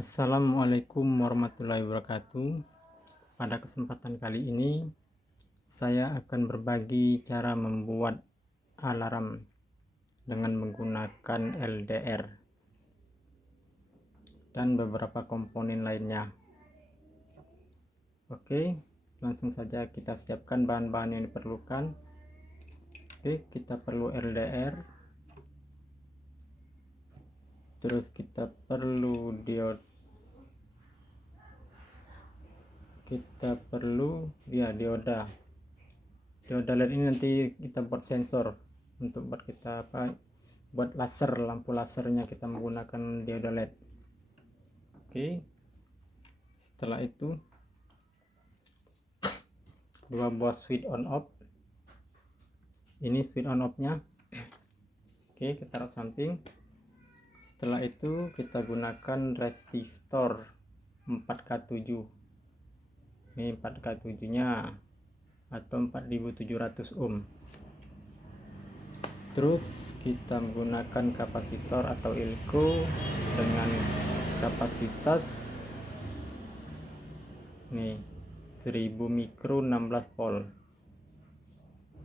Assalamualaikum warahmatullahi wabarakatuh. Pada kesempatan kali ini saya akan berbagi cara membuat alarm dengan menggunakan LDR dan beberapa komponen lainnya. Oke, langsung saja kita siapkan bahan-bahan yang diperlukan. Oke, kita perlu LDR, terus kita perlu dioda, dioda LED ini nanti kita buat sensor untuk buat kita buat laser, lampu lasernya kita menggunakan dioda LED. Oke, setelah itu dua buah switch on off, ini switch on off nya. Oke, kita taruh samping. Setelah itu kita gunakan resistor 4K7, ini 4K7 nya atau 4700 ohm. Terus kita menggunakan kapasitor atau ilko dengan kapasitas nih 1000 mikro 16 volt.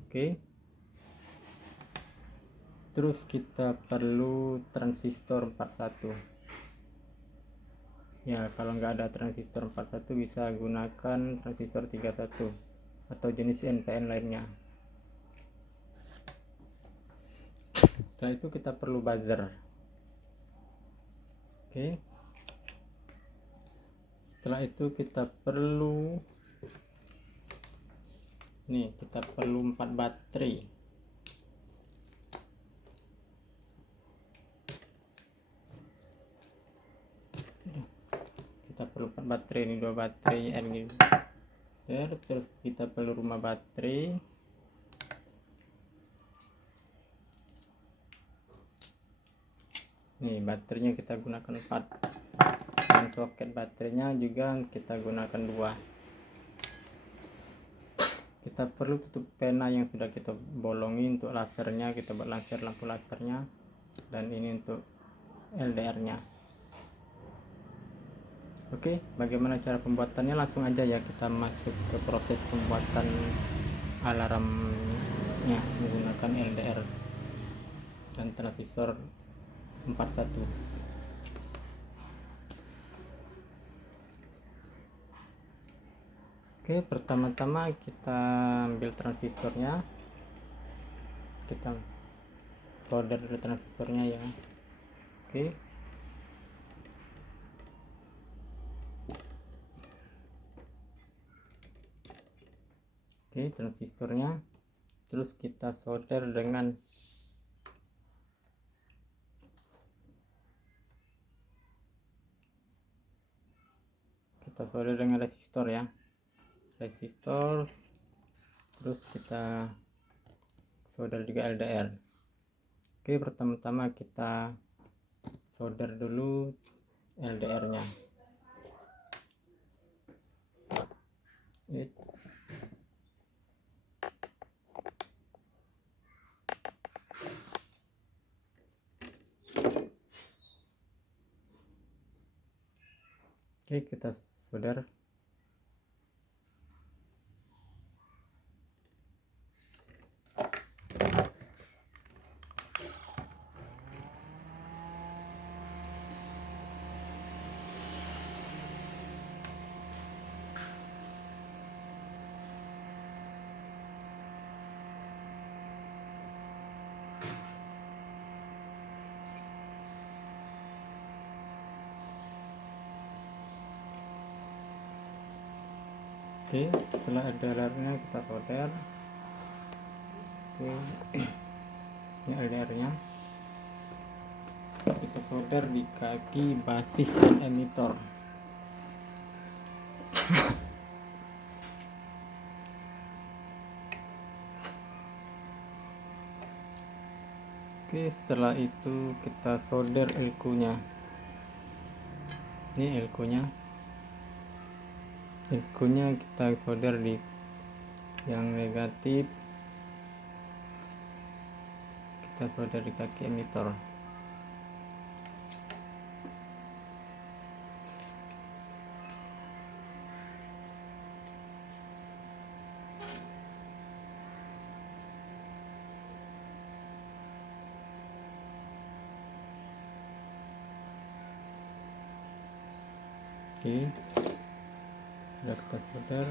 Oke, terus kita perlu transistor 41 ya. Kalau nggak ada transistor 41 bisa gunakan transistor 31 atau jenis NPN lainnya. Setelah itu kita perlu buzzer. Oke, setelah itu kita perlu 4 baterai. Kita perlu 4 baterai, ini 2 baterai ini. Terus kita perlu rumah baterai. Nih baterainya kita gunakan 4, dan soket baterainya juga kita gunakan 2. Kita perlu tutup pena yang sudah kita bolongi untuk lasernya, kita buat laser lampu lasernya, dan ini untuk LDR nya. Oke, bagaimana cara pembuatannya? Langsung aja ya kita masuk ke proses pembuatan alarmnya menggunakan LDR dan transistor 41. Oke, pertama-tama kita ambil transistornya, kita solder dulu transistornya ya. Oke, transistornya, terus kita solder dengan resistor ya, terus kita solder juga LDR. Oke, pertama-tama kita solder dulu LDR nya. Oke, kita solder. Oke, setelah ada LDR-nya kita solder. Oke, ini LDR-nya. Kita solder di kaki basis dan emitor. Oke, setelah itu kita solder elko-nya. Ini elko-nya. Elko-nya kita solder di yang negatif, kita solder di kaki emitor. Oke, sudah kita solder.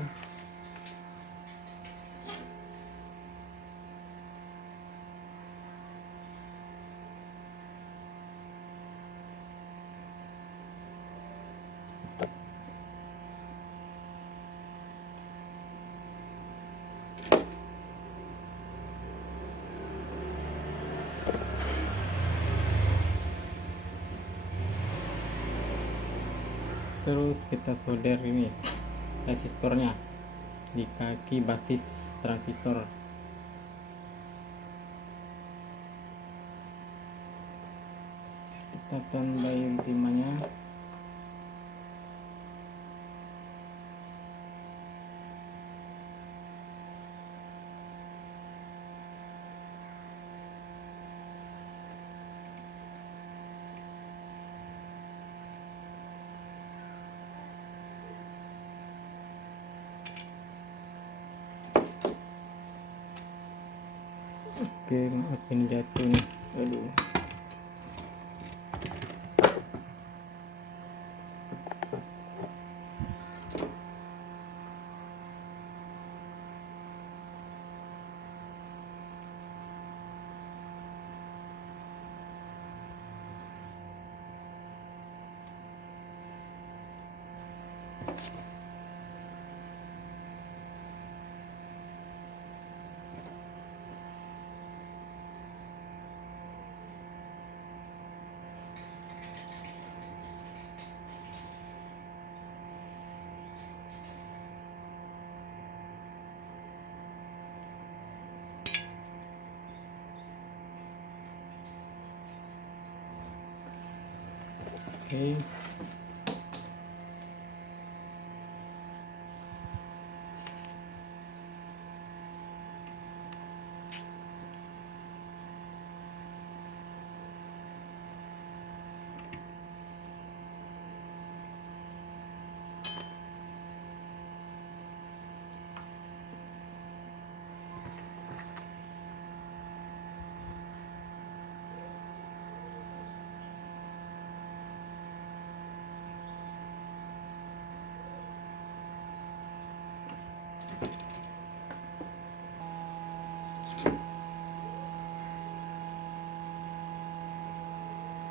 Terus kita solder ini resistornya di kaki basis transistor. Kita tandai ultimanya. Oke, maaf ini jatuh nih. Aduh. Oke.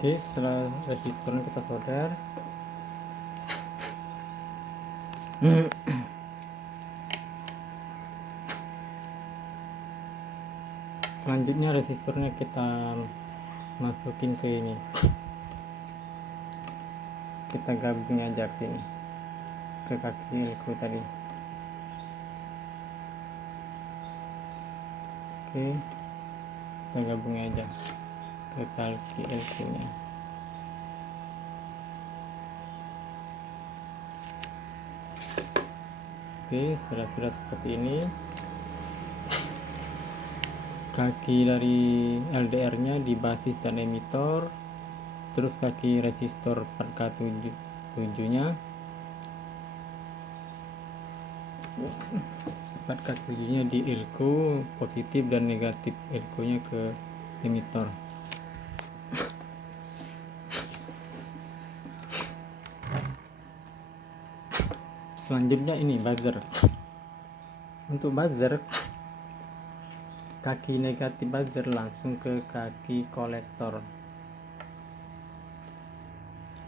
Oke, setelah resistornya kita solder, selanjutnya resistornya kita masukin ke ini, kita gabung aja ke sini, ke kaki elko tadi. Oke, kita gabung aja ke kaki elko nya. Oke, sudah seperti ini. Kaki dari LDR nya di basis dan emitor, terus kaki resistor 4K7 nya, 4K7 nya di elko, positif dan negatif elko nya ke emitor. Selanjutnya ini buzzer. Untuk buzzer, kaki negatif buzzer langsung ke kaki kolektor.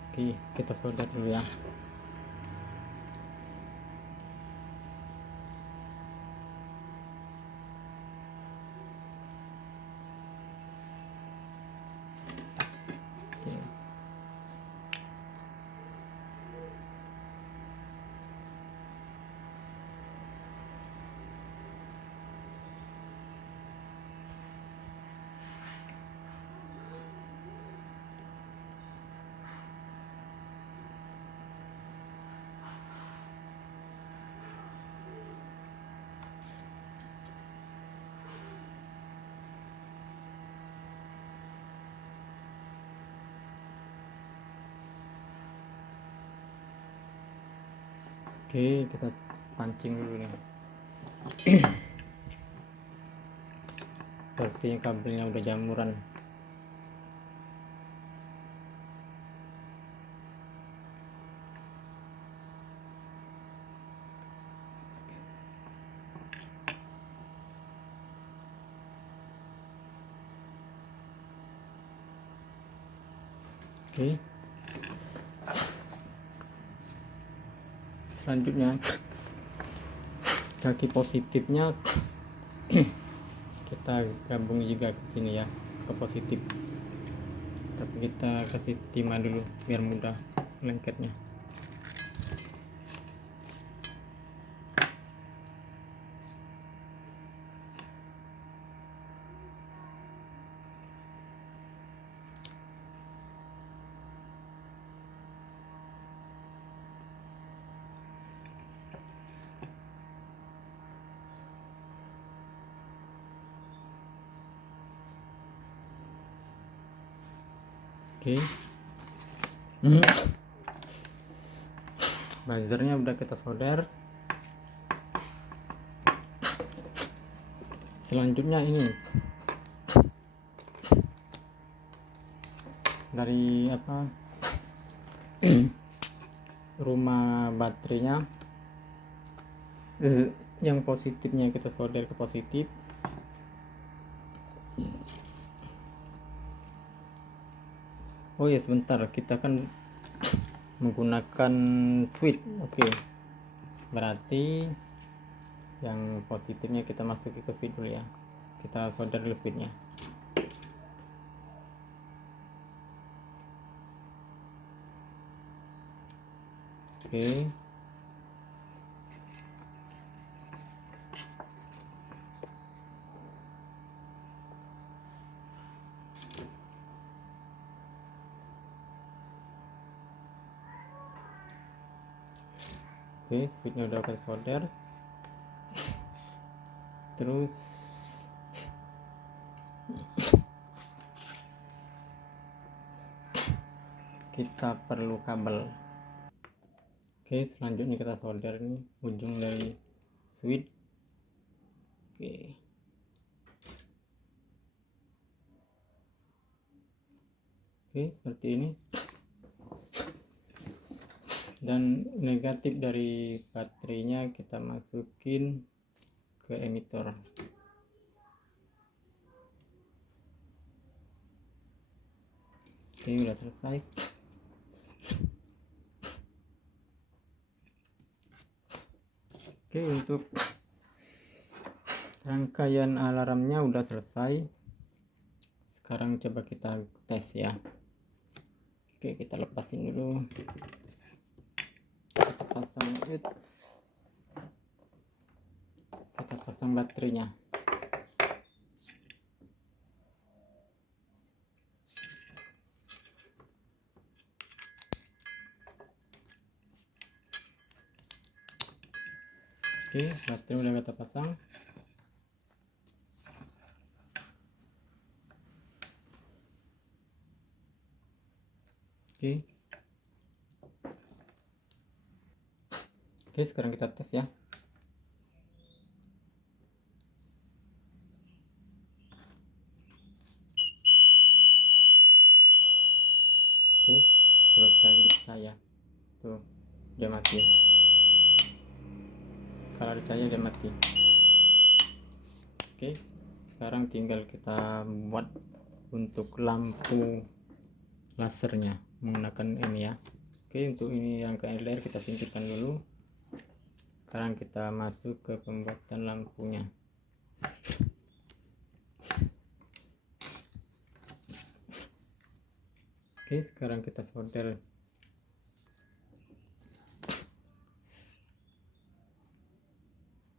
Oke, kita solder dulu ya. Oke. Oke, kita pancing dulu nih. Sepertinya kabelnya udah jamuran. Oke, selanjutnya kaki positifnya kita gabung juga ke sini ya, ke positif, tapi kita kasih timah dulu biar mudah lengketnya. Oke, buzzernya udah kita solder. Selanjutnya ini dari apa, rumah baterainya, yang positifnya kita solder ke positif. Oh ya sebentar, kita kan menggunakan switch. Oke, berarti yang positifnya kita masukin ke switch dulu ya, kita solder dulu switchnya. Oke, switchnya udah kita solder. Terus kita perlu kabel. Oke, selanjutnya kita solder ini ujung dari switch. Oke, seperti ini. Dan negatif dari baterainya kita masukin ke emitor. Oke, udah selesai. Oke, untuk rangkaian alarmnya udah selesai. Sekarang coba kita tes ya. Oke, kita lepasin dulu, kita pasang kita pasang baterainya. Oke, baterai udah kita pasang. Oke, sekarang kita tes ya. Oke, coba kita dicaya. Tuh, dia mati. Kalau dicaya dia mati. Oke, sekarang tinggal kita buat untuk lampu lasernya menggunakan ini ya. Oke, untuk ini rangkaian LR kita singkirkan dulu. Sekarang kita masuk ke pembuatan lampunya. Oke, sekarang kita solder.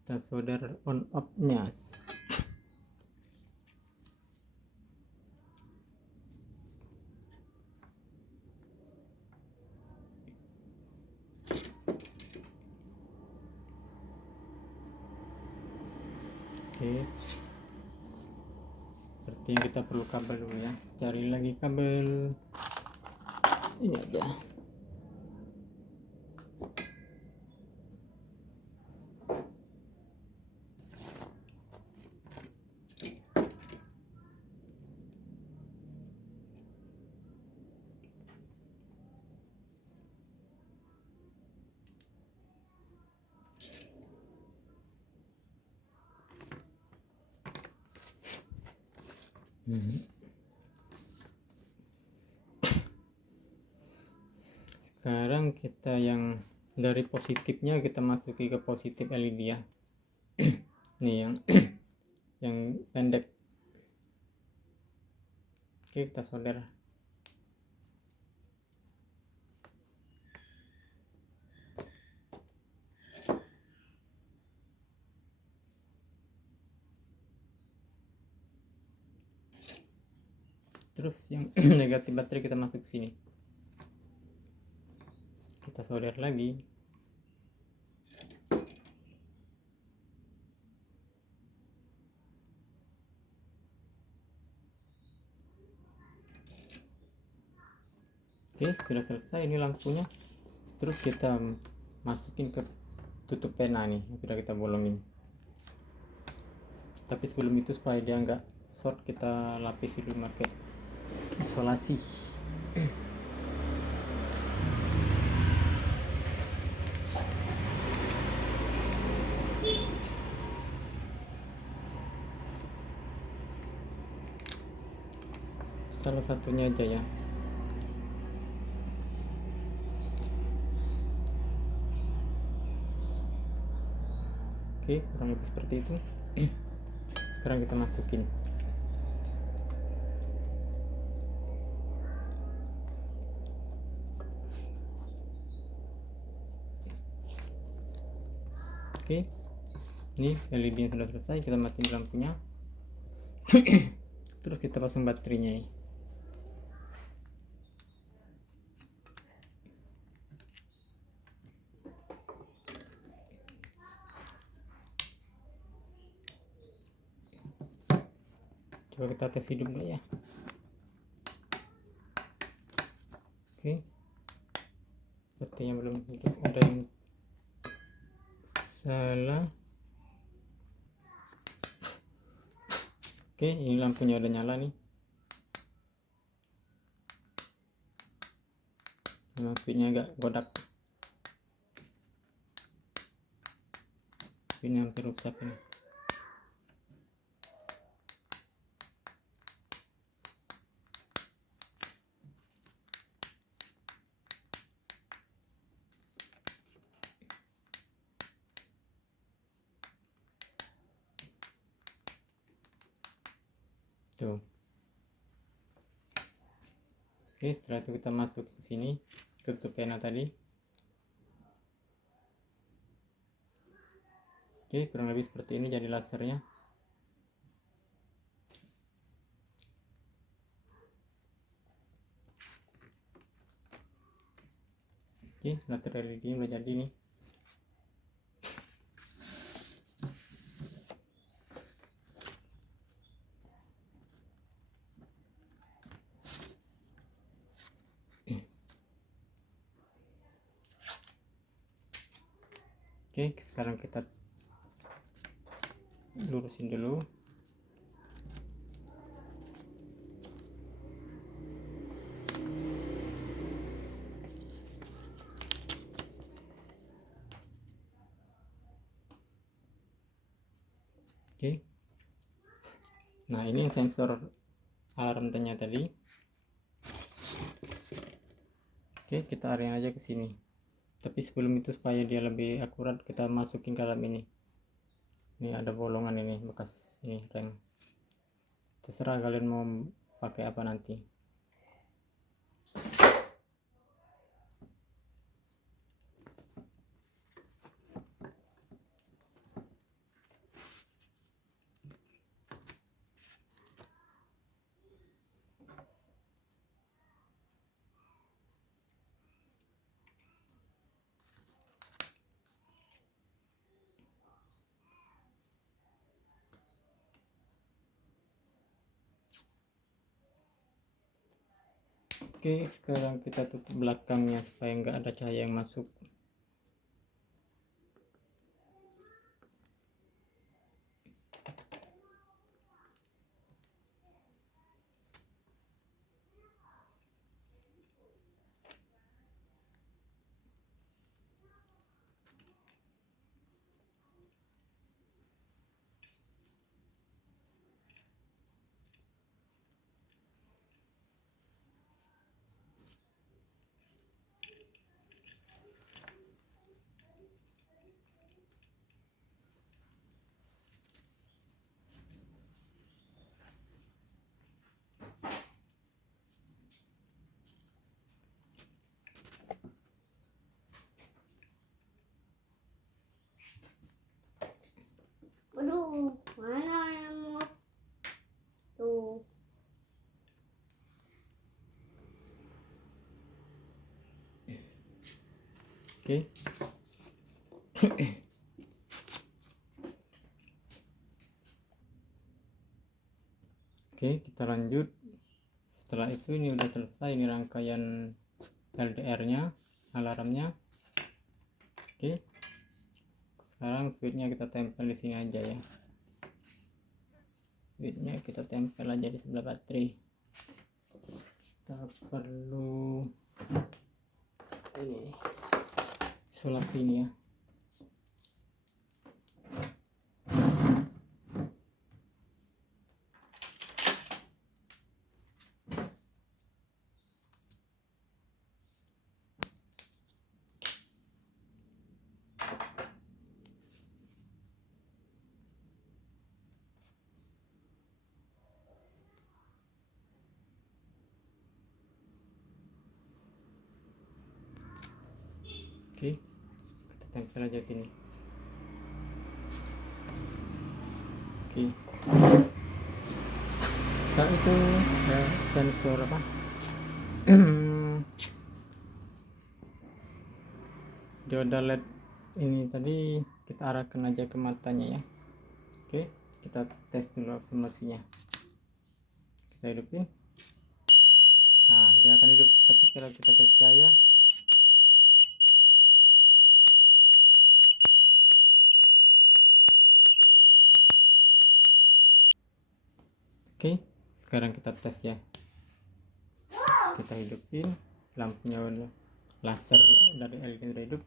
Kita solder on off nya. Oke, sepertinya kita perlu kabel dulu ya. Cari lagi kabel, ini aja. sekarang kita yang dari positifnya kita masuki ke positif LED ya. Nih yang yang pendek. Oke, kita solder. Terus yang negatif baterai kita masuk ke sini. Kita solder lagi. Oke, sudah selesai ini lampunya. Terus kita masukin ke tutup pena nih, sudah kita bolongin. Tapi sebelum itu supaya dia nggak short, kita lapis dulu pakai isolasi. Salah satunya aja ya. Oke, kurang lebih seperti itu. Sekarang kita masukin. Oke, ini LED yang sudah selesai, kita matiin lampunya. Terus kita pasang baterainya nih. Coba kita tes hidup dulu ya. Oke, baterainya belum hidup, ada yang salah. Oke, ini lampunya udah nyala nih. Lampunya agak godak, ini hampir rusak ini. Tuh. Oke, setelah itu kita masuk ke sini, ke tutup pena tadi. Oke, kurang lebih seperti ini jadi lasernya. Oke, laser LED udah jadi nih. Oke, sekarang kita lurusin dulu. Oke, nah ini yang sensor alarm tanya tadi. Oke, kita arahkan aja ke sini. Tapi sebelum itu supaya dia lebih akurat, kita masukin ke dalam ini. Ini ada bolongan ini bekas ini rem. Terserah kalian mau pakai apa nanti. Oke, sekarang kita tutup belakangnya supaya nggak ada cahaya yang masuk. Oke. Oke, kita lanjut. Setelah itu ini udah selesai, ini rangkaian LDR-nya, alarmnya. Oke. Sekarang switchnya kita tempel di sini aja ya. Switchnya kita tempel aja di sebelah baterai. Kita perlu ini isolasi ini ya. Oke, kita tempel aja sini. Oke. Setelah itu ya, sensor apa? Dioda LED ini tadi kita arahkan aja ke matanya ya. Oke, kita tes dulu akselerasinya. Kita hidupin. Nah, dia akan hidup, tapi kalau kita kasih cahaya, oke, sekarang kita tes ya. Kita hidupin lampunya, laser dari LED udah hidup.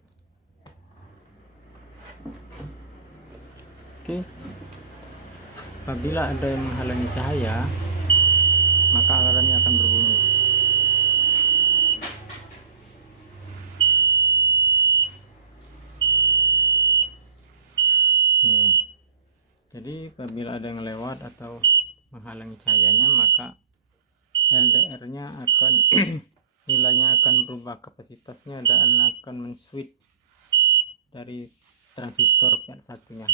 Oke, apabila ada yang menghalangi cahaya, maka alarmnya akan berbunyi. Nih, jadi apabila ada yang lewat atau menghalangi cahayanya, maka LDR-nya akan nilainya akan berubah, kapasitasnya, dan akan men-switch dari transistor pihak satunya.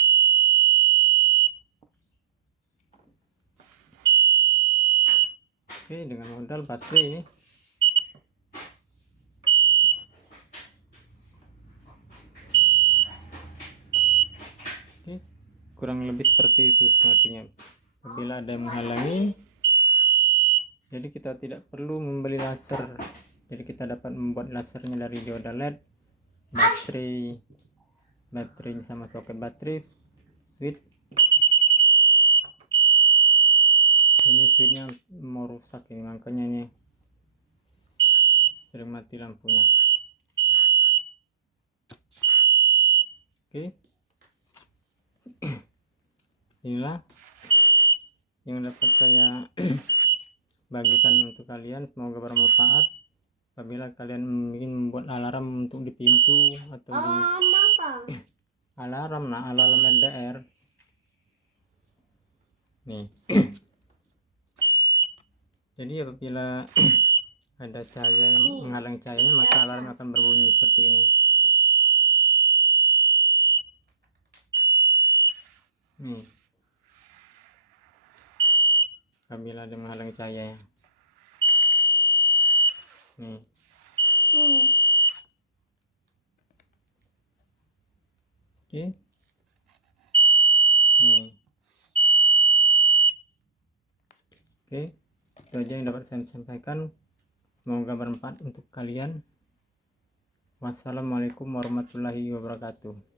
Oke, dengan modal baterai ini. Oke, kurang lebih seperti itu simulasinya. Apabila ada yang menghalangi, jadi kita tidak perlu membeli laser, jadi kita dapat membuat lasernya dari dioda LED, baterai sama soket baterai, switch. Ini switchnya mau rusak ini, makanya ini sering mati lampunya. Oke. Inilah yang dapat saya bagikan untuk kalian, semoga bermanfaat. Apabila kalian ingin membuat alarm untuk di pintu atau di alarm LDR nih. Jadi apabila ada cahaya yang menghalangi cahayanya, maka alarm akan berbunyi seperti ini. Nih, apabila ada menghalangi cahaya, nih. Oke, nih. Oke, itu aja yang dapat saya sampaikan. Semoga bermanfaat untuk kalian. Wassalamualaikum warahmatullahi wabarakatuh.